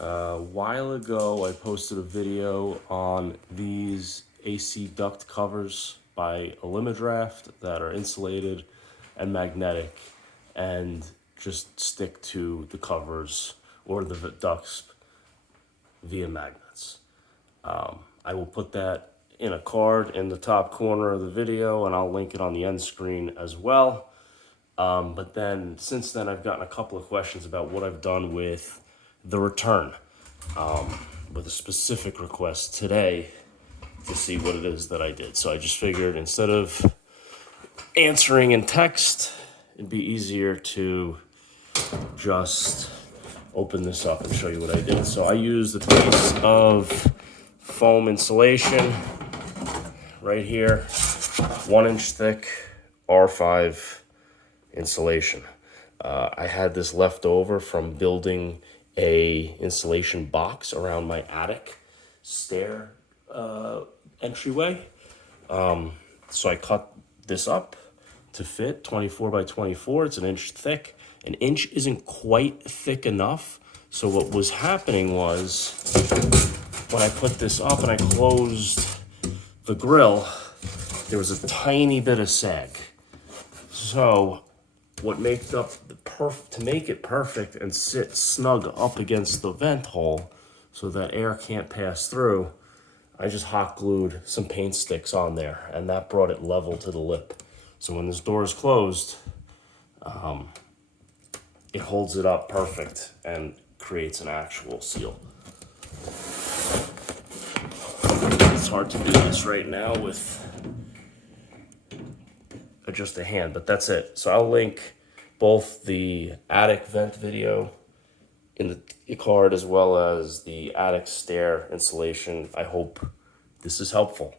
A while ago, I posted a video on these AC duct covers by Elimidraft that are insulated and magnetic and just stick to the covers or the ducts via magnets. I will put that in a card in the top corner of the video, and I'll link it on the end screen as well. But then since then, I've gotten a couple of questions about what I've done with the return, with a specific request today to see what it is that I did. So I just figured instead of answering in text, it'd be easier to just open this up and show you what I did. So I used a piece of foam insulation right here, 1 inch thick R5 insulation. I had this left over from building a insulation box around my attic stair entryway. So I cut this up to fit 24 by 24. It's 1 inch thick. 1 inch isn't quite thick enough. So what was happening was when I put this up and I closed the grill, there was a tiny bit of sag. So what made up to make it perfect and sit snug up against the vent hole so that air can't pass through, I just hot glued some paint sticks on there, and that brought it level to the lip. So when this door is closed, it holds it up perfect and creates an actual seal. It's hard to do this right now with just a hand, but that's it. So I'll link both the attic vent video in the card as well as the attic stair insulation. I hope this is helpful.